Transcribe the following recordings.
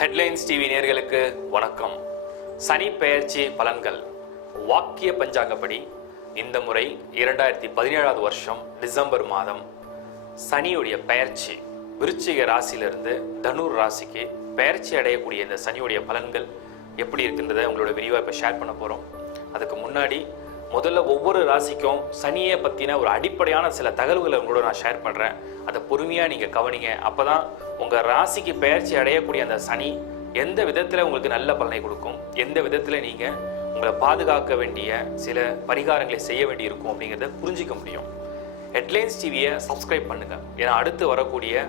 Headlines TV நேர்களுக்கு வணக்கம். சனி பெயர்ச்சி பலன்கள். வாக்கிய பஞ்சாங்கப்படி இந்த முறை இரண்டாயிரத்தி பதினேழாவது வருஷம் டிசம்பர் மாதம். சனியுடைய பெயர்ச்சி. விருச்சிக ராசியிலிருந்து தனுர் ராசிக்கு பெயர்ச்சி அடையக்கூடிய இந்த சனியுடைய பலன்கள் எப்படி இருக்கின்றதை உங்களோட விரிவாக இப்போ ஷேர் பண்ண போகிறோம் அதுக்கு முன்னாடி முதல்ல ஒவ்வொரு ராசிக்கும் சனியை பற்றின ஒரு அடிப்படையான சில தகவல்களை உங்களோட நான் ஷேர் பண்ணுறேன் அதை பொறுமையாக நீங்கள் கவனிங்க. அப்போ தான் உங்கள் ராசிக்கு பெயர்ச்சி அடையக்கூடிய அந்த சனி எந்த விதத்தில் உங்களுக்கு நல்ல பலனை கொடுக்கும்? எந்த விதத்தில் நீங்கள் உங்களை பாதுகாக்க வேண்டிய சில பரிகாரங்களை செய்ய வேண்டியிருக்கும் அப்படிங்கிறத புரிஞ்சிக்க முடியும். ஹெட்லைன்ஸ் டிவியை சப்ஸ்கிரைப் பண்ணுங்கள் ஏன்னா அடுத்து வரக்கூடிய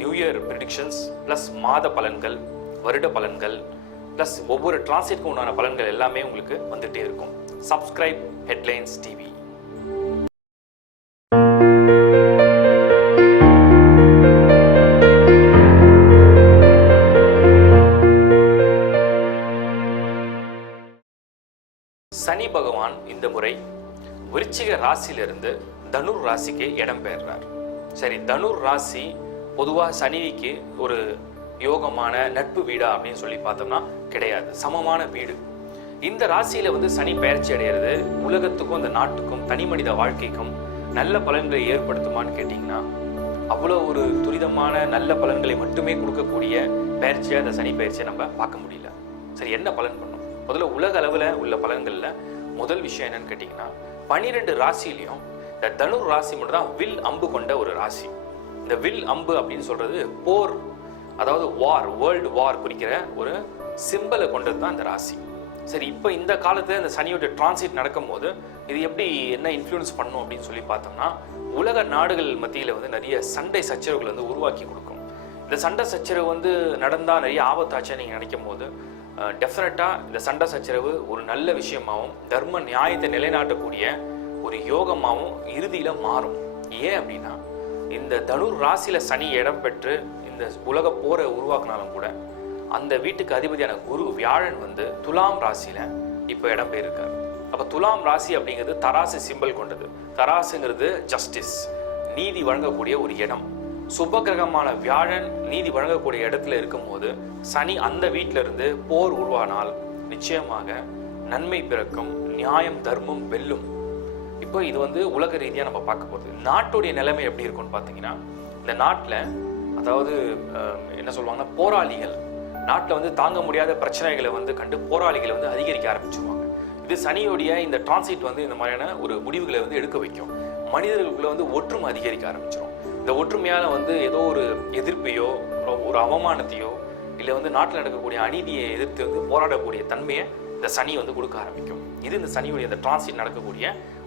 நியூ இயர் ப்ரிடிக்ஷன்ஸ் ப்ளஸ் மாத பலன்கள் வருட பலன்கள் ப்ளஸ் ஒவ்வொரு டிரான்சிட்க்கு உண்டான பலன்கள் எல்லாமே உங்களுக்கு வந்துகிட்டே இருக்கும். சப்ஸ்கிரைப் ஹெட்லைன்ஸ் டிவி சனி பகவான் இந்த முறை விருச்சிக ராசியிலிருந்து தனுர் ராசிக்கு இடம்பெயர்றார் சரி தனுர் ராசி பொதுவாக சனிக்கு ஒரு யோகமான நட்பு வீடா அப்படின்னு சொல்லி பார்த்தோம்னா கிடையாது. சமமான வீடு. இந்த ராசியில வந்து சனி பயிற்சி அடைகிறது உலகத்துக்கும் அந்த நாட்டுக்கும் தனி மனித வாழ்க்கைக்கும் நல்ல பலன்களை ஏற்படுத்துமான்னு கேட்டிங்கன்னா அவ்வளோ ஒரு துரிதமான நல்ல பலன்களை மட்டுமே கொடுக்கக்கூடிய பயிற்சியாக அந்த சனி பயிற்சியை நம்ம பார்க்க முடியல. சரி என்ன பலன் பண்ணும் முதல்ல உலக அளவில் உள்ள பலன்களில் முதல் விஷயம் என்னன்னு கேட்டிங்கன்னா பனிரெண்டு ராசிலையும் இந்த தனுர் ராசி மட்டும் தான் வில் அம்பு கொண்ட ஒரு ராசி. இந்த வில் அம்பு அப்படின்னு சொல்றது போர் அதாவது வார் வேர்ல்டு வார் குறிக்கிற ஒரு சிம்பலை கொண்டது தான் இந்த ராசி. சரி இப்போ இந்த காலத்தில் இந்த சனியோட டிரான்சிட் நடக்கும்போது இது எப்படி என்ன இன்ஃப்ளூயன்ஸ் பண்ணும் அப்படின்னு சொல்லி பார்த்தோம்னா உலக நாடுகள் மத்தியில் வந்து நிறைய சண்டை சச்சரவுகள் வந்து உருவாக்கி கொடுக்கும். இந்த சண்டை சச்சரவு வந்து நடந்தால் நிறைய ஆபத்தாச்சுன்னு நீங்கள் நினைக்கும் போது டெஃபினட்டாக இந்த சண்டை சச்சரவு ஒரு நல்ல விஷயமாகவும் தர்ம நியாயத்தை நிலைநாட்டக்கூடிய ஒரு யோகமாகவும் இறுதியில் மாறும். ஏன் அப்படின்னா இந்த தனுர் ராசியில் சனி இடம் பெற்று இந்த உலக போரை உருவாக்குனாலும் கூட அந்த வீட்டுக்கு அதிபதியான குரு வியாழன் வந்து துலாம் ராசியில இப்போ இடம் பெயர்க்கார் அப்போ துலாம் ராசி அப்படிங்கிறது தராசு சிம்பல் கொண்டது. தராசுங்கிறது ஜஸ்டிஸ் நீதி வழங்கக்கூடிய ஒரு இடம். சுபகிரகமான வியாழன் நீதி வழங்கக்கூடிய இடத்துல இருக்கும்போது சனி அந்த வீட்டில இருந்து போர் உருவானால் நிச்சயமாக நன்மை பிறக்கும் நியாயம் தர்மம் வெல்லும். இப்போ இது வந்து உலக ரீதியாக நம்ம பார்க்க போகிறது நாட்டுடைய நிலைமை எப்படி இருக்கும்னு பார்த்தீங்கன்னா இந்த நாட்டில் அதாவது என்ன சொல்லுவாங்கன்னா போராளிகள் நாட்டில் வந்து தாங்க முடியாத பிரச்சனைகளை வந்து கண்டு போராளிகளை வந்து அதிகரிக்க ஆரம்பிச்சிருவாங்க. இது சனியோடைய இந்த டிரான்சிட் வந்து இந்த மாதிரியான ஒரு முடிவுகளை வந்து எடுக்க வைக்கும். மனிதர்களுக்குள்ள வந்து ஒற்றுமை அதிகரிக்க ஆரம்பிச்சிடும் இந்த ஒற்றுமையால் வந்து ஏதோ ஒரு எதிர்ப்பையோ ஒரு அவமானத்தையோ இல்லை வந்து நாட்டில் நடக்கக்கூடிய அநீதியை எதிர்த்து வந்து போராடக்கூடிய தன்மையை இந்த சனி வந்து கொடுக்க ஆரம்பிக்கும். இது இந்த சனியுடைய இந்த டிரான்சிட் நடக்கக்கூடிய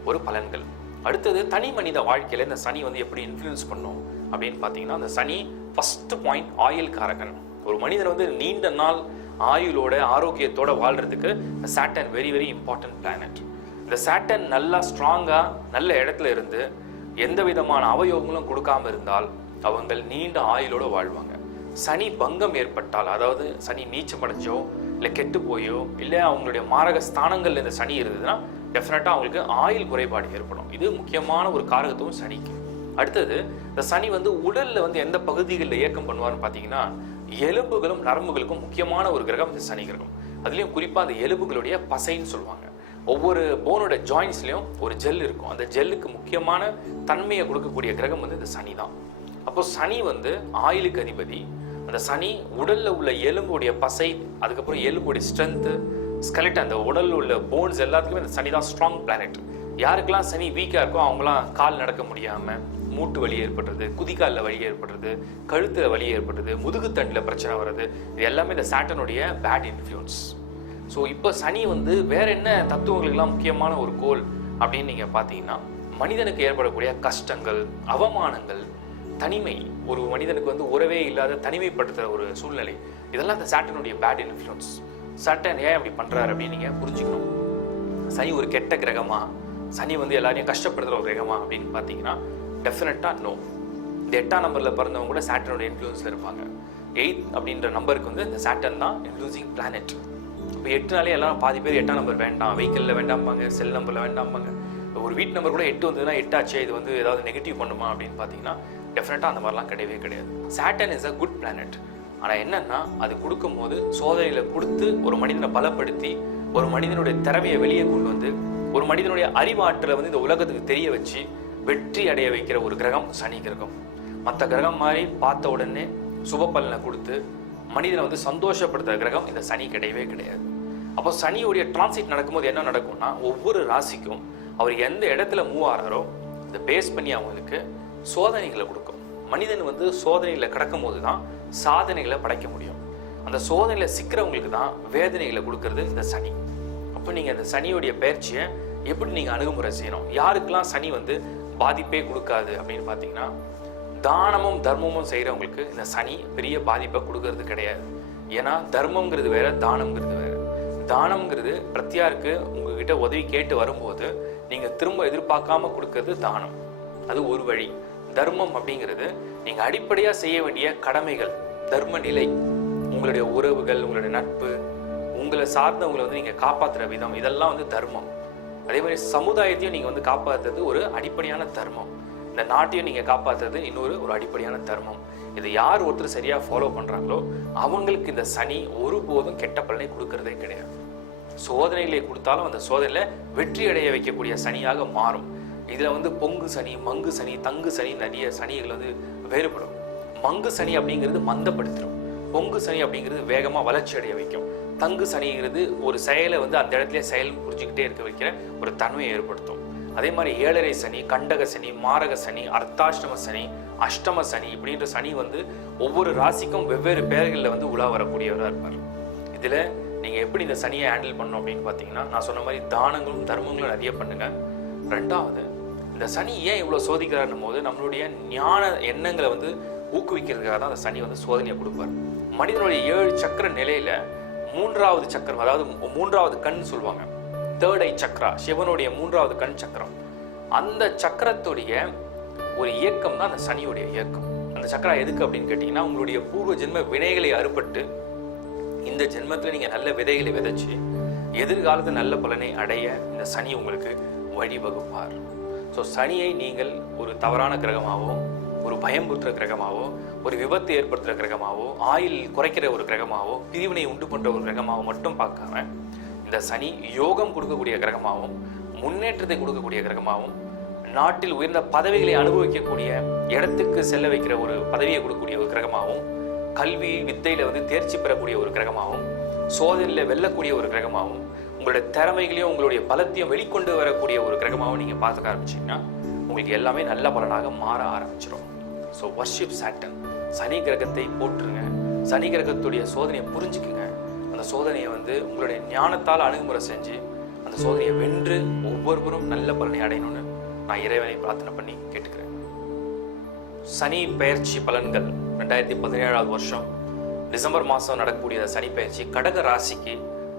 ஒரு பலன்கள். அடுத்தது தனி மனித வாழ்க்கையில் இந்த சனி வந்து எப்படி இன்ஃப்ளூயன்ஸ் பண்ணும் அப்படின்னு பார்த்தீங்கன்னா அந்த சனி ஃபஸ்ட்டு பாயிண்ட் ஆயில் காரகன் ஒரு மனிதன் வந்து நீண்ட நாள் ஆயுளோட ஆரோக்கியத்தோட வாழ்றதுக்கு Saturn very very important planet இந்த சாட்டன் நல்லா ஸ்ட்ராங்காக நல்ல இடத்துல இருந்து எந்த விதமான அவயோகங்களும் கொடுக்காம இருந்தால் அவங்கள் நீண்ட ஆயுளோட வாழ்வாங்க. சனி பங்கம் ஏற்பட்டால் அதாவது சனி நீச்சம் அடைஞ்சோ இல்லை கெட்டு போயோ இல்லை அவங்களுடைய மாரக ஸ்தானங்கள்ல இந்த சனி இருந்ததுன்னா டெஃபினட்டாக அவங்களுக்கு ஆயுள் குறைபாடு ஏற்படும். இது முக்கியமான ஒரு காரகத்துவம் சனிக்கு. அடுத்தது இந்த சனி வந்து உடலில் வந்து எந்த பகுதிகளில் இயக்கம் பண்ணுவார்னு பார்த்தீங்கன்னா எலும்புகளும் நரம்புகளுக்கும் முக்கியமான ஒரு கிரகம் இந்த சனி கிரகம். அதுலேயும் குறிப்பாக அந்த எலும்புகளுடைய பசைன்னு சொல்லுவாங்க. ஒவ்வொரு போனோட ஜாயின்ஸ்லையும் ஒரு ஜெல் இருக்கும். அந்த ஜெல்லுக்கு முக்கியமான தன்மையை கொடுக்கக்கூடிய கிரகம் வந்து இந்த சனி தான். அப்போ சனி வந்து ஆயிலுக்கு அதிபதி. அந்த சனி உடல்ல உள்ள எலும்புடைய பசை அதுக்கப்புறம் எலும்புடைய ஸ்ட்ரென்த்து ஸ்கெலட் அந்த உடலில் உள்ள போன்ஸ் எல்லாத்துக்குமே இந்த சனி தான் ஸ்ட்ராங் பிளானட் யாருக்கெல்லாம் சனி வீக்காக இருக்கோ அவங்களாம் கால் நடக்க முடியாமல் மூட்டு வலி ஏற்படுறது குதிகாலில் வலி ஏற்படுறது கழுத்தில் வலி ஏற்படுறது முதுகுத்தண்டில் பிரச்சனை வர்றது இது எல்லாமே இந்த சாட்டனுடைய பேட் இன்ஃப்ளூயன்ஸ் ஸோ இப்போ சனி வந்து வேற என்ன தத்துவங்களுக்கெல்லாம் முக்கியமான ஒரு கோல் அப்படின்னு நீங்கள் பார்த்தீங்கன்னா மனிதனுக்கு ஏற்படக்கூடிய கஷ்டங்கள் அவமானங்கள் தனிமை. ஒரு மனிதனுக்கு வந்து உறவே இல்லாத தனிமைப்படுத்துகிற ஒரு சூழ்நிலை. இதெல்லாம் இந்த சாட்டனுடைய பேட் இன்ஃப்ளூயன்ஸ் சாட்டன் ஏன் அப்படி பண்ணுறாரு அப்படின்னு நீங்கள் புரிஞ்சுக்கணும். சனி ஒரு கெட்ட கிரகமா? சனி வந்து எல்லாரையும் கஷ்டப்படுத்துகிற ஒரு கிரகமா அப்படின்னு பார்த்தீங்கன்னா டெஃபினட்டாக நோ இந்த எட்டாம் நம்பரில் பிறந்தவங்க கூட சாட்டனோட இன்ஃப்ளூயன்ஸில் இருப்பாங்க. எயித் அப்படின்ற நம்பருக்கு வந்து இந்த சாட்டன் தான் இன்ஃப்ளூசிங் பிளானட் இப்போ எட்டுனாலே எல்லாம் பாதி பேர் எட்டாம் நம்பர் வேண்டாம். வெஹிக்கிளில் வேண்டாம்பாங்க செல் நம்பரில் வேண்டாம்பாங்க. ஒரு வீட்டு நம்பர் கூட எட்டு வந்ததுன்னா எட்டாச்சே இது வந்து ஏதாவது நெகட்டிவ் பண்ணுமா அப்படின்னு பார்த்தீங்கன்னா டெஃபினட்டாக அந்த மாதிரிலாம் கிடையவே கிடையாது. Saturn is a good planet ஆனால் என்னென்னா அது கொடுக்கும்போது சோதனையில் கொடுத்து ஒரு மனிதனை பலப்படுத்தி ஒரு மனிதனுடைய திறமையை வெளியே கொண்டு வந்து ஒரு மனிதனுடைய அறிவாற்றலை வந்து இந்த உலகத்துக்கு தெரிய வச்சு வெற்றி அடைய வைக்கிற ஒரு கிரகம் சனி கிரகம். மற்ற கிரகம் மாதிரி பார்த்த உடனே சுப பலனை கொடுத்து மனிதனை வந்து சந்தோஷப்படுத்துற கிரகம் இந்த சனி கிடையவே கிடையாது. அப்போ சனியுடைய டிரான்சிட் நடக்கும்போது என்ன நடக்கும்னா ஒவ்வொரு ராசிக்கும் அவர் எந்த இடத்துல மூவ் ஆகிறாரோ இதை பேஸ் பண்ணி அவங்களுக்கு சோதனைகளை கொடுக்கும். மனிதன் வந்து சோதனையில் கிடக்கும் போது தான் சாதனைகளை படைக்க முடியும். அந்த சோதனையில் சிக்கிறவங்களுக்கு தான் வேதனைகளை கொடுக்கறது இந்த சனி. அப்போ நீங்கள் அந்த சனியுடைய பயிற்சியை எப்படி நீங்கள் அணுகுமுறை செய்யணும்? யாருக்கெல்லாம் சனி வந்து பாதிப்பே கொடுக்காது அப்படின்னு பார்த்தீங்கன்னா தானமும் தர்மமும் செய்கிறவங்களுக்கு இந்த சனி பெரிய பாதிப்பை கொடுக்கறது கிடையாது. ஏன்னா தர்மங்கிறது வேற தானம்ங்கிறது வேற. தானம்ங்கிறது பிரத்யாருக்கு உங்ககிட்ட உதவி கேட்டு வரும்போது நீங்கள் திரும்ப எதிர்பார்க்காம கொடுக்கறது தானம். அது ஒரு வழி. தர்மம் அப்படிங்கிறது நீங்கள் அடிப்படையாக செய்ய வேண்டிய கடமைகள். தர்ம நிலை. உங்களுடைய உறவுகள் உங்களுடைய நட்பு உங்களை சார்ந்தவங்களை வந்து நீங்கள் காப்பாற்றுற விதம். இதெல்லாம் வந்து தர்மம். அதே மாதிரி சமுதாயத்தையும் நீங்கள் வந்து காப்பாற்றுறது ஒரு அடிப்படையான தர்மம். இந்த நாட்டையும் நீங்கள் காப்பாற்றுறது இன்னொரு ஒரு அடிப்படையான தர்மம். இதை யார் ஒருத்தர் சரியாக ஃபாலோ பண்ணுறாங்களோ அவங்களுக்கு இந்த சனி ஒருபோதும் கெட்ட பலனை கொடுக்கறதே கிடையாது. சோதனைகளை கொடுத்தாலும் அந்த சோதனையில் வெற்றி அடைய வைக்கக்கூடிய சனியாக மாறும். இதில் வந்து பொங்கு சனி மங்கு சனி தங்கு சனி நிறைய சனிகள் வந்து வேறுபடும். மங்கு சனி அப்படிங்கிறது மந்தப்படுத்திடும் பொங்கு சனி அப்படிங்கிறது வேகமாக வளர்ச்சி அடைய வைக்கும். தங்கு சனிங்கிறது ஒரு செயலை வந்து அந்த இடத்துல செயல் புரிஞ்சுக்கிட்டே இருக்க வைக்கிற ஒரு தன்மையை ஏற்படுத்தும். அதே மாதிரி ஏழரை சனி கண்டக சனி மாரக சனி அர்த்தாஷ்டம சனி அஷ்டம சனி இப்படின்ற சனி வந்து ஒவ்வொரு ராசிக்கும் வெவ்வேறு பெயர்களில் வந்து உலா வரக்கூடியவராக இருப்பார். இதில் நீங்கள் எப்படி இந்த சனியை ஹேண்டில் பண்ணணும் அப்படின்னு பார்த்தீங்கன்னா நான் சொன்ன மாதிரி தானங்களும் தர்மங்களும் நிறைய பண்ணுங்கள் ரெண்டாவது இந்த சனி ஏன் இவ்வளோ சோதிக்கிறாருன்னும் போது நம்மளுடைய ஞான எண்ணங்களை வந்து ஊக்குவிக்கிறதுக்காக தான் அந்த சனி வந்து சோதனையை கொடுப்பார். மனிதனுடைய ஏழு சக்கர நிலையில மூன்றாவது சக்கரம் அதாவது மூன்றாவது கண் சொல்லுவாங்க. தேர்ட் ஐ சக்கரா சிவனுடைய மூன்றாவது கண் சக்கரம். அந்த சக்கரத்துடைய ஒரு இயக்கம் தான் அந்த சனியுடைய இயக்கம். அந்த சக்கரா எதுக்கு அப்படின்னு கேட்டிங்கன்னா உங்களுடைய பூர்வ ஜென்ம வினைகளை அறுபட்டு இந்த ஜென்மத்தில் நீங்கள் நல்ல விதைகளை விதைச்சு எதிர்காலத்தில் நல்ல பலனை அடைய இந்த சனி உங்களுக்கு வழிவகுப்பார். ஸோ சனியை நீங்கள் ஒரு தவறான கிரகமாகவும் ஒரு பயம்புற்ற கிரகமாகவோ ஒரு விபத்து ஏற்படுத்துகிற கிரகமாகவோ ஆயில் குறைக்கிற ஒரு கிரகமாகவோ பிரிவினை உண்டு பண்ணுற ஒரு கிரகமாவோ மட்டும் பார்க்காம இந்த சனி யோகம் கொடுக்கக்கூடிய கிரகமாகவும் முன்னேற்றத்தை கொடுக்கக்கூடிய கிரகமாகவும் நாட்டில் உயர்ந்த பதவிகளை அனுபவிக்கக்கூடிய இடத்துக்கு செல்ல வைக்கிற ஒரு பதவியை கொடுக்கக்கூடிய ஒரு கிரகமாகவும் கல்வி வித்தையில வந்து தேர்ச்சி பெறக்கூடிய ஒரு கிரகமாகவும் சோதனையில வெல்லக்கூடிய ஒரு கிரகமாகவும் உங்களுடைய திறமைகளையும் உங்களுடைய பலத்தையும் வெளிக்கொண்டு வரக்கூடிய ஒரு கிரகமாகவும் நீங்க பார்த்துக்க ஆரம்பிச்சீங்கன்னா உங்களுக்கு எல்லாமே நல்ல பலனாக மாற ஆரம்பிச்சிடும் ஸோ வர்ஷிப் சாட்டன் சனி கிரகத்தை போட்டுருங்க சனி கிரகத்துடைய சோதனையை புரிஞ்சுக்குங்க. அந்த சோதனையை வந்து உங்களுடைய ஞானத்தால் அணுகுமுறை செஞ்சு அந்த சோதனையை வென்று ஒவ்வொருவரும் நல்ல பலனை அடையணும்னு நான் இறைவனை பிரார்த்தனை பண்ணி கேட்டுக்கிறேன். சனி பெயர்ச்சி பலன்கள். ரெண்டாயிரத்தி பதினேழாவது வருஷம். டிசம்பர் மாதம் நடக்கக்கூடிய சனி பயிற்சி கடக ராசிக்கு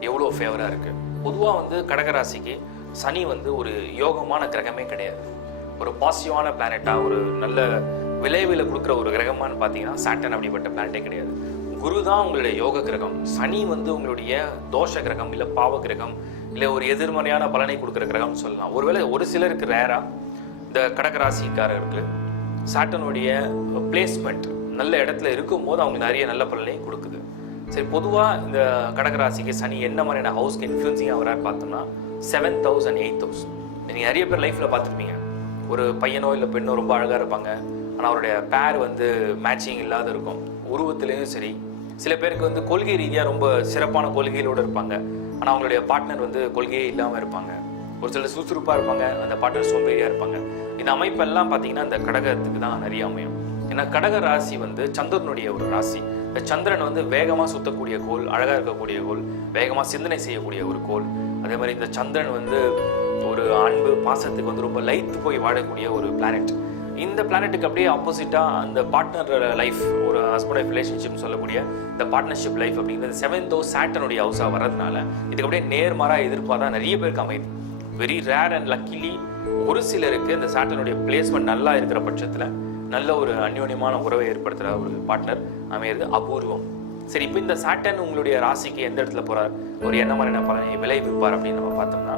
எவ்வளோ ஃபேவராக இருக்குது பொதுவாக வந்து கடக ராசிக்கு சனி வந்து ஒரு யோகமான கிரகமே கிடையாது. ஒரு பாசிட்டிவான பிளானட்டாக ஒரு நல்ல விளைவில் கொடுக்குற ஒரு கிரகமானு பார்த்தீங்கன்னா சாட்டன் அப்படிப்பட்ட பிளானட்டே கிடையாது. குரு தான் உங்களுடைய யோக கிரகம். சனி வந்து உங்களுடைய தோஷ கிரகம் இல்லை பாவ கிரகம் இல்லை ஒரு எதிர்மறையான பலனை கொடுக்குற கிரகம்னு சொல்லலாம். ஒருவேளை ஒரு சிலருக்கு ரேராக இந்த கடகராசிக்காரர்களுக்கு சாட்டனுடைய பிளேஸ்மெண்ட் நல்ல இடத்துல இருக்கும்போது அவங்க நிறைய நல்ல பலனை கொடுக்குது. சரி பொதுவாக இந்த கடகராசிக்கு சனி என்ன மாதிரியான ஹவுஸ்க்கு இன்ஃப்ளூன்சிங்காக வரான்னு பார்த்தோம்னா செவன் தௌசண்ட் எயிட் தௌசண்ட் நீங்கள் நிறைய பேர் லைஃப்பில் பார்த்துருப்பீங்க. ஒரு பையனோ இல்லை பெண்ணோ ரொம்ப அழகாக இருப்பாங்க. ஆனால் அவருடைய பேர் வந்து மேட்சிங் இல்லாத இருக்கும். உருவத்துலேயும் சரி. சில பேருக்கு வந்து கொள்கை ரீதியாக ரொம்ப சிறப்பான கொள்கைகளோடு இருப்பாங்க. ஆனால் அவங்களுடைய பார்ட்னர் வந்து கொள்கையே இல்லாமல் இருப்பாங்க. ஒரு சிலர் சுறுசுறுப்பாக இருப்பாங்க. அந்த பார்ட்னர் சோம்பேறியாக இருப்பாங்க. இந்த அமைப்பெல்லாம் பார்த்தீங்கன்னா இந்த கடகத்துக்கு தான் நிறைய அமையும். ஏன்னா கடக ராசி வந்து சந்திரனுடைய ஒரு ராசி. இந்த சந்திரன் வந்து வேகமாக சுத்தக்கூடிய கோள் அழகாக இருக்கக்கூடிய கோள் வேகமாக சிந்தனை செய்யக்கூடிய ஒரு கோள். அதே மாதிரி இந்த சந்திரன் வந்து ஒரு அன்பு பாசத்துக்கு வந்து ரொம்ப லைத்து போய் வாழக்கூடிய ஒரு பிளானட் இந்த பிளானட்டுக்கு அப்படியே ஆப்போசிட்டாக அந்த பார்ட்னர் லைஃப் ஒரு ஹஸ்பண்ட் ஒய்ஃப் ரிலேஷன்ஷிப் சொல்லக்கூடிய இந்த பார்ட்னர்ஷிப் லைஃப் அப்படிங்கிறது செவன்த் ஹவுஸ் சாட்டனுடைய ஹவுஸாக வர்றதுனால இதுக்கு அப்படியே நேர்மாறாக எதிர்ப்பாக நிறைய பேருக்கு அமையுது. வெரி ரேர் அண்ட் லக்கிலி ஒரு சிலருக்கு இந்த சாட்டனுடைய பிளேஸ்மெண்ட் நல்லா இருக்கிற பட்சத்தில் நல்ல ஒரு அந்யோன்யமான உறவை ஏற்படுத்துகிற ஒரு பார்ட்னர் அமையிறது அபூர்வம். சரி இப்போ இந்த சாட்டன் உங்களுடைய ராசிக்கு எந்த இடத்துல போகிறார் ஒரு என்ன மாதிரியான பலனை விளைவிப்பார் அப்படின்னு நம்ம பார்த்தோம்னா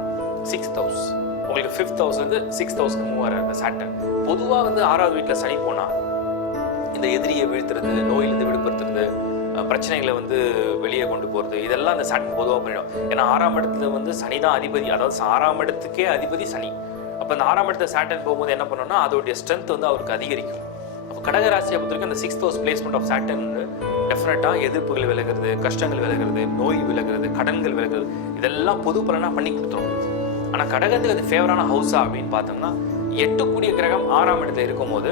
சிக்ஸ்த் ஹவுஸ் உங்களுக்கு ஃபிஃப்த் ஹவுஸ் வந்து சிக்ஸ்த் ஹவுஸ்க்கு மூவ் வர அந்த சாட்டன் பொதுவாக வந்து ஆறாவது வீட்டில் சனி போனால் இந்த எதிரியை வீழ்த்துறது நோயிலிருந்து விடுபடுத்துறது பிரச்சனைகளை வந்து வெளியே கொண்டு போகிறது இதெல்லாம் அந்த சனி பொதுவாக பண்ணிடும். ஏன்னா ஆறாம் இடத்துல வந்து சனி தான் அதிபதி. அதாவது ஆறாம் இடத்துக்கே அதிபதி சனி. அப்போ அந்த ஆறாம் இடத்துல சாட்டன் போகும்போது என்ன பண்ணோம்னா அதோடைய ஸ்ட்ரென்த் வந்து அவருக்கு அதிகரிக்கும். அப்போ கடகராசியை பொறுத்த வரைக்கும் அந்த sixth house placement of Saturn வந்து டெஃபினட்டாக எதிர்ப்புகள் விலகிறது கஷ்டங்கள் விலகிறது நோய் விலகிறது கடன்கள் விலகிறது இதெல்லாம் பொது பலனாக பண்ணி கொடுத்துரும். ஆனால் கடகத்துக்கு அது ஃபேவரான ஹவுஸா அப்படின்னு பார்த்தோம்னா எட்டுக்கூடிய கிரகம் ஆறாம் இடத்துல இருக்கும்போது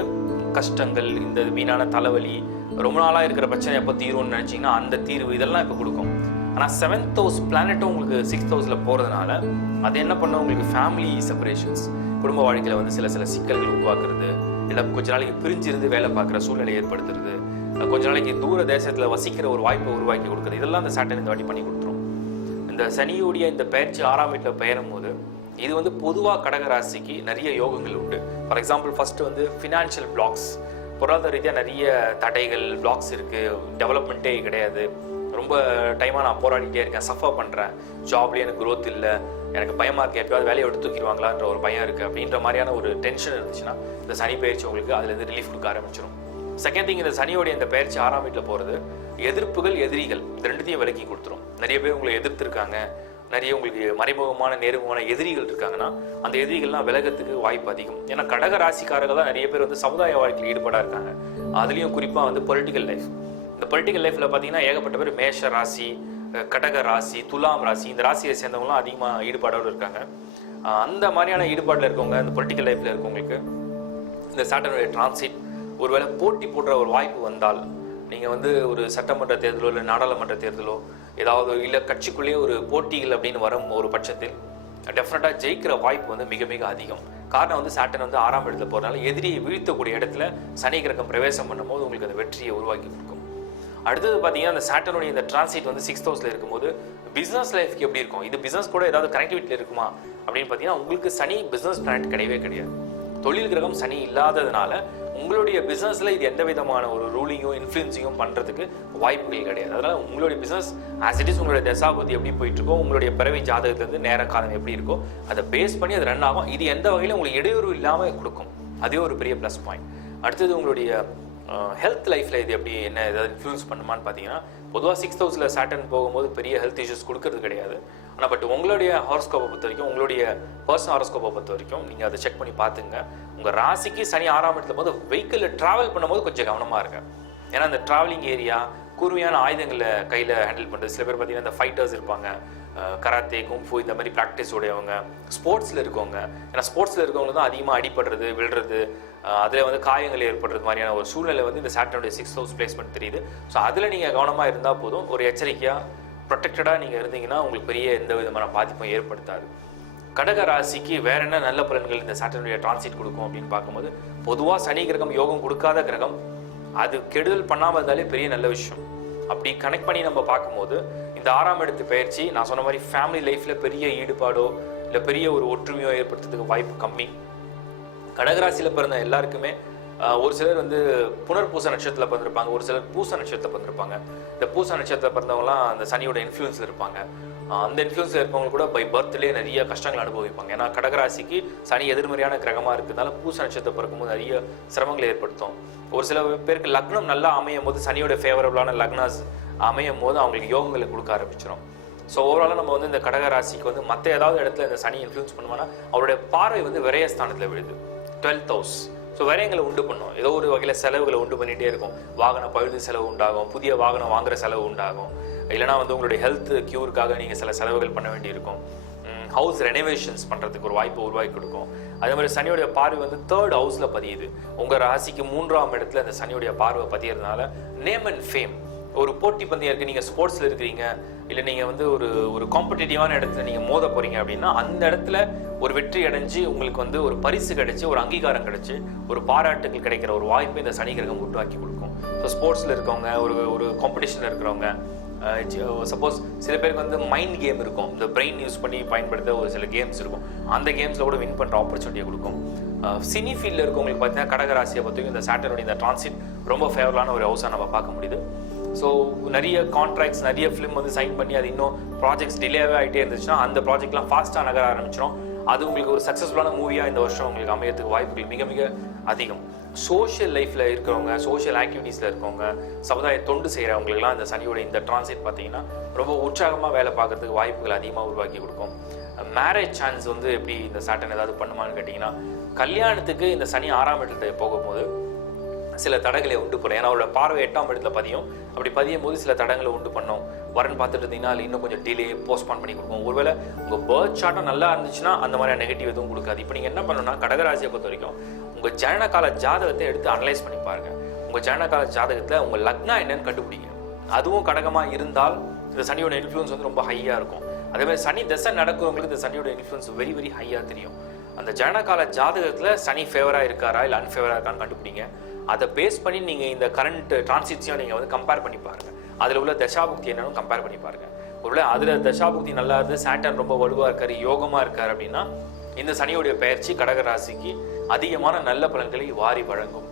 கஷ்டங்கள் இந்த வீணான தலைவலி ரொம்ப நாளாக இருக்கிற பிரச்சனை எப்போ தீரும்னு நினச்சிங்கன்னா அந்த தீர்வு இதெல்லாம் இப்போ கொடுக்கும். ஆனால் செவன்த் ஹவுஸ் பிளானட்டும் உங்களுக்கு சிக்ஸ்த் ஹவுஸில் போகிறதுனால அது என்ன பண்ண உங்களுக்கு ஃபேமிலி செப்பரேஷன்ஸ் குடும்ப வாழ்க்கையில் வந்து சில சில சிக்கல்கள் உருவாக்குறது இல்லை கொஞ்ச நாளைக்கு பிரிஞ்சிருந்து வேலை பார்க்குற சூழ்நிலை ஏற்படுத்துறது கொஞ்ச நாளைக்கு தூர தேசத்தில் வசிக்கிற ஒரு வாய்ப்பை உருவாக்கி கொடுக்குறது இதெல்லாம் அந்த சாட்டன் இந்த வாட்டி பண்ணி கொடுத்துரும். இந்த சனியுடைய இந்த பயிற்சி ஆறாம் வீட்டில் பெயரும் போது இது வந்து பொதுவாக கடக ராசிக்கு நிறைய யோகங்கள் உண்டு. ஃபார் எக்ஸாம்பிள் ஃபஸ்ட்டு வந்து ஃபினான்ஷியல் பிளாக்ஸ் பொருளாதார ரீதியாக நிறைய தடைகள் பிளாக்ஸ் இருக்குது டெவலப்மெண்ட்டே கிடையாது. ரொம்ப டைமாக நான் போராடிட்டே இருக்கேன். சஃபர் பண்ணுறேன் ஜாப்லேயே எனக்கு க்ரோத் இல்லை. எனக்கு பயமாக இருக்குது எப்பயாவது வேலையை விட்டு தூக்கிடுவாங்களான்ற ஒரு பயம் இருக்குது அப்படின்ற மாதிரியான ஒரு டென்ஷன் இருந்துச்சுன்னா இந்த சனி பயிற்சி உங்களுக்கு அதுலேருந்து ரிலீஃப் கொடுக்க ஆரம்பிச்சிடும் செகண்ட் திங் இந்த சனியோடைய இந்த பயிற்சி ஆறாம் வீட்டில் போகிறது எதிர்ப்புகள் எதிரிகள் இந்த ரெண்டுத்தையும் விலக்கி கொடுத்துரும். நிறைய பேர் உங்களை எதிர்த்துருக்காங்க. நிறைய உங்களுக்கு மறைமுகமான நேர்முகமான எதிரிகள் இருக்காங்கன்னா அந்த எதிரிகள்லாம் விலகத்துக்கு வாய்ப்பு அதிகம். ஏன்னா கடக ராசிக்காரர்கள் தான் நிறைய பேர் வந்து சமுதாய வாழ்க்கையில் ஈடுபாடாக இருக்காங்க. அதுலேயும் குறிப்பாக வந்து பொலிட்டிக்கல் லைஃப் இந்த பொலிட்டிக்கல் லைஃப்பில் பார்த்தீங்கன்னா ஏகப்பட்ட பேர் மேஷ ராசி கடக ராசி துலாம் ராசி இந்த ராசியை சேர்ந்தவங்களாம் அதிகமாக ஈடுபாடோடு இருக்காங்க. அந்த மாதிரியான ஈடுபாட்டில் இருக்கவங்க இந்த பொலிட்டிக்கல் லைஃப்பில் இருக்கவங்களுக்கு இந்த சாட்டனுடைய டிரான்சிட் ஒருவேளை போட்டி போடுற ஒரு வாய்ப்பு வந்தால் நீங்கள் வந்து ஒரு சட்டமன்ற தேர்தலோ இல்லை நாடாளுமன்ற தேர்தலோ ஏதாவது இல்லை கட்சிக்குள்ளேயே ஒரு போட்டிகள் அப்படின்னு வரும் ஒரு பட்சத்தில் டெஃபினட்டாக ஜெயிக்கிற வாய்ப்பு வந்து மிக மிக அதிகம். காரணம் வந்து சாட்டன் வந்து ஆறாம் இடத்துல போகிறனால எதிரியை வீழ்த்தக்கூடிய இடத்துல சனி கிரகம் பிரவேசம் பண்ணும்போது உங்களுக்கு அந்த வெற்றியை உருவாக்கி கொடுக்கும். அடுத்தது பார்த்தீங்கன்னா அந்த சாட்டனுடைய இந்த டிரான்சிட் வந்து சிக்ஸ் ஹவுஸில் இருக்கும்போது பிஸ்னஸ் லைஃப்க்கு எப்படி இருக்கும்? இது பிஸ்னஸ் கூட ஏதாவது கனெக்டிவிட்டியில் இருக்குமா? அப்படின்னு பார்த்தீங்கன்னா உங்களுக்கு சனி பிஸ்னஸ் பிளானட் கிடையவே கிடையாது. தொழில் கிரகம் சனி இல்லாததுனால உங்களுடைய பிஸ்னஸில் இது எந்த விதமான ஒரு ரூலிங்கும் இன்ஃப்ளூயன்ஸையும் பண்ணுறதுக்கு வாய்ப்புகள் கிடையாது. அதனால் உங்களுடைய பிஸ்னஸ் ஆஸ் இட் இஸ் உங்களுடைய தசாபதி எப்படி போயிட்டுருக்கோ உங்களுடைய பிறவி ஜாதகத்துலேருந்து நேர காலம் எப்படி இருக்கோ அதை பேஸ் பண்ணி அது ரன் ஆகும். இது எந்த வகையிலும் உங்களுக்கு இடையூறு இல்லாமல் கொடுக்கும். அதே ஒரு பெரிய ப்ளஸ் பாயிண்ட் அடுத்தது உங்களுடைய ஹெல்த் லைஃப்பில் இது எப்படி என்ன ஏதாவது இன்ஃப்ளூயன்ஸ் பண்ணுமான்னு பார்த்தீங்கன்னா பொதுவாக சிக்ஸ் ஹவுஸில் சாட்டன் போகும்போது பெரிய ஹெல்த் இஷ்யூஸ் கொடுக்கறது கிடையாது. ஆனால் பட் உங்களுடைய ஹாரோஸ்கோப்பை பொறுத்த வரைக்கும் உங்களுடைய பர்சனல் ஹாரோஸ்கோப்பை பொறுத்த வரைக்கும் நீங்கள் அதை செக் பண்ணி பார்த்துங்க. உங்கள் ராசிக்கு சனி ஆறாம் இடத்துல போது வெஹிக்கிளில் ட்ராவல் பண்ணும்போது கொஞ்சம் கவனமாக இருங்க. ஏன்னா அந்த ட்ராவலிங் ஏரியா கூர்மையான ஆயுதங்களை கையில் ஹேண்டில் பண்ணுறது சில பேர் பார்த்தீங்கன்னா இந்த ஃபைட்டர்ஸ் இருப்பாங்க. கராத்தே கும்ஃபு இந்த மாதிரி ப்ராக்டிஸ் உடையவங்க ஸ்போர்ட்ஸில் இருக்கவங்க. ஏன்னா ஸ்போர்ட்ஸில் இருக்கவங்க தான் அதிகமாக அடிபடுறது விழுறது அதில் வந்து காயங்கள் ஏற்படுறது மாதிரியான ஒரு சூழ்நிலை வந்து இந்த சாட்டனுடைய சிக்ஸ் ஹவுஸ் பிளேஸ்மெண்ட் தெரியுது. ஸோ அதில் நீங்கள் கவனமாக இருந்தால் போதும். ஒரு எச்சரிக்கையாக ப்ரொடெக்டடாக நீங்கள் இருந்தீங்கன்னா உங்களுக்கு பெரிய எந்த விதமான பாதிப்பும் ஏற்படுத்தாது. கடக ராசிக்கு வேற என்ன நல்ல பலன்கள் இந்த சாட்டனுடைய டிரான்சிட் கொடுக்கும் அப்படின்னு பார்க்கும்போது பொதுவாக சனி கிரகம் யோகம் கொடுக்காத கிரகம் அது கெடுதல் பண்ணாமல் இருந்தாலே பெரிய நல்ல விஷயம். அப்படி கனெக்ட் பண்ணி நம்ம பார்க்கும்போது இந்த ஆறாம் இடத்து பயிற்சி நான் சொன்ன மாதிரி ஃபேமிலி லைஃப்பில் பெரிய ஈடுபாடோ இல்லை பெரிய ஒரு ஒற்றுமையோ ஏற்படுத்துறதுக்கு வாய்ப்பு கம்மி. கடகராசியில் பிறந்த எல்லாருக்குமே ஒரு சிலர் வந்து புனர்பூச நட்சத்திரத்தில் பிறந்திருப்பாங்க ஒரு சிலர் பூச நட்சத்திரத்தில் பிறந்திருப்பாங்க. இந்த பூச நட்சத்திரத்தில் பிறந்தவங்களாம் அந்த சனியோட இன்ஃப்ளூயன்ஸில் இருப்பாங்க. அந்த இன்ஃப்ளூயன்ஸில் இருப்பவங்க கூட பை பர்த்லேயே நிறைய கஷ்டங்கள் அனுபவிப்பாங்க. ஏன்னா கடகராசிக்கு சனி எதிர்மறையான கிரகமாக இருக்கிறதுனால பூச நட்சத்திரம் பிறக்கும்போது நிறைய சிரமங்களை ஏற்படுத்தும். ஒரு சில பேருக்கு லக்னம் நல்லா அமையும் போது சனியோட ஃபேவரபிளான லக்னாஸ் அமையும் போது அவங்களுக்கு யோகங்களை கொடுக்க ஆரம்பிச்சிடும் ஸோ ஓவராலாக நம்ம வந்து இந்த கடக ராசிக்கு வந்து மற்ற ஏதாவது இடத்துல இந்த சனி இன்ஃப்ளூன்ஸ் பண்ணுவோம்னா அவருடைய பார்வை வந்து விரயஸ்தானத்தில் விழுது. டுவெல்த் ஹவுஸ் ஸோ விரயங்களை உண்டு பண்ணும். ஏதோ ஒரு வகையில் செலவுகளை உண்டு பண்ணிகிட்டே இருக்கும். வாகன பழுது செலவு உண்டாகும். புதிய வாகனம் வாங்குற செலவு உண்டாகும். இல்லைனா வந்து உங்களுடைய ஹெல்த் க்யூருக்காக நீங்கள் சில செலவுகள் பண்ண வேண்டியிருக்கும். ஹவுஸ் ரெனோவேஷன்ஸ் பண்ணுறதுக்கு ஒரு வாய்ப்பை உருவாக்கி கொடுக்கும். அதே மாதிரி சனியுடைய பார்வை வந்து தேர்ட் ஹவுஸில் பதியுது. உங்கள் ராசிக்கு மூன்றாம் இடத்துல அந்த சனியுடைய பார்வை பதியறதுனால நேம் அண்ட் ஃபேம் ஒரு போட்டி பந்தயம் இருக்குது நீங்கள் ஸ்போர்ட்ஸில் இருக்கிறீங்க இல்லை நீங்கள் வந்து ஒரு ஒரு காம்படிட்டிவான இடத்துல நீங்கள் மோத போகிறீங்க அப்படின்னா அந்த இடத்துல ஒரு வெற்றி அடைஞ்சு உங்களுக்கு வந்து ஒரு பரிசு கிடைச்சி ஒரு அங்கீகாரம் கிடைச்சி ஒரு பாராட்டுகள் கிடைக்கிற ஒரு வாய்ப்பை இந்த சனி கிரகம் உருவாக்கி கொடுக்கும். ஸோ ஸ்போர்ட்ஸில் இருக்கவங்க ஒரு ஒரு காம்படிஷனில் இருக்கிறவங்க சப்போஸ் சில பேருக்கு வந்து மைண்ட் கேம் இருக்கும். இந்த பிரெயின் யூஸ் பண்ணி பயன்படுத்த ஒரு சில கேம்ஸ் இருக்கும். அந்த கேம்ஸில் கூட வின் பண்ணுற ஆப்பர்ச்சுனிட்டியை கொடுக்கும். சினி ஃபீல்டில் இருக்கவங்களுக்கு பார்த்தீங்கன்னா கடகராசியை பொறுத்தவரைக்கும் இந்த சாட்டர்னுடைய இந்த டிரான்சிட் ரொம்ப ஃபேவரலான ஒரு ஹவுஸாக நம்ம பார்க்க முடியுது. ஸோ நிறைய கான்ட்ராக்ட்ஸ் நிறைய ஃபிலிம் வந்து சைன் பண்ணி அது இன்னும் ப்ராஜெக்ட்ஸ் டிலேவே ஆகிட்டே இருந்துச்சுன்னா அந்த ப்ராஜெக்ட்லாம் ஃபாஸ்ட்டாக நகர ஆரம்பிச்சிடும் அது உங்களுக்கு ஒரு சக்ஸஸ்ஃபுல்லான மூவியாக இந்த வருஷம் உங்களுக்கு அமையறதுக்கு வாய்ப்புகள் மிக மிக அதிகம். சோஷியல் லைஃப்பில் இருக்கிறவங்க சோஷியல் ஆக்டிவிட்டீஸில் இருக்கவங்க சமுதாய தொண்டு செய்கிறவங்களுக்குலாம் இந்த சனியோட இந்த டிரான்சிட் பார்த்தீங்கன்னா ரொம்ப உற்சாகமாக வேலை பார்க்கறதுக்கு வாய்ப்புகள் அதிகமாக உருவாக்கி கொடுக்கும். மேரேஜ் சான்ஸ் வந்து எப்படி இந்த சாட்டன் ஏதாவது பண்ணுமான்னு கேட்டிங்கன்னா கல்யாணத்துக்கு இந்த சனி ஆறாம் இடத்துல போகும்போது சில தடங்களை உண்டு பண்ணும் ஏன்னா அவரோட பார்வை எட்டாம் இடத்துல பதியும். அப்படி பதியும் போது சில தடங்களை உண்டு பண்ணும். வரன் பார்த்துட்டு இருந்தீங்கன்னா அது இன்னும் கொஞ்சம் டிலே போஸ்ட்பான் பண்ணி கொடுக்கும். ஒருவேளை உங்கள் பேர்த் சார்ட்டும் நல்லா இருந்துச்சுன்னா அந்த மாதிரி நெகட்டிவ் எதுவும் கொடுக்காது. இப்போ நீங்கள் என்ன பண்ணணும்னா கடகராசியை பொறுத்த வரைக்கும் உங்கள் ஜனனகால ஜாதகத்தை எடுத்து அனலைஸ் பண்ணி பாருங்க. உங்கள் ஜனனகால ஜாதகத்தில் உங்கள் லக்னா என்னன்னு கண்டுபிடிங்க. அதுவும் கடகமாக இருந்தால் இந்த சனியோட இன்ஃப்ளூயன்ஸ் வந்து ரொம்ப ஹையாக இருக்கும். அதே மாதிரி சனி தசை நடக்கிறவங்களுக்கு இந்த சனியோட இன்ஃப்ளூயன்ஸ் வெரி வெரி ஹையாக தெரியும். அந்த ஜனகால ஜாதகத்தில் சனி ஃபேவராக இருக்காரா இல்லை அன்ஃபேவராக இருக்கான்னு கண்டுபிடிங்க. அதை பேஸ் பண்ணி நீங்கள் இந்த கரண்ட் டிரான்சிட்ஸையும் நீங்கள் வந்து கம்பேர் பண்ணி பாருங்க. அதில் உள்ள தசாபுக்தி என்னன்னு கம்பேர் பண்ணி பாருங்க. ஒருவேளை அதில் தசாபுக்தி நல்லா இருந்து சாட்டன் ரொம்ப வலுவாக இருக்காரு யோகமாக இருக்கார் அப்படின்னா இந்த சனியுடைய பயிற்சி கடக ராசிக்கு அதிகமான நல்ல பலன்களை வாரி வழங்கும்.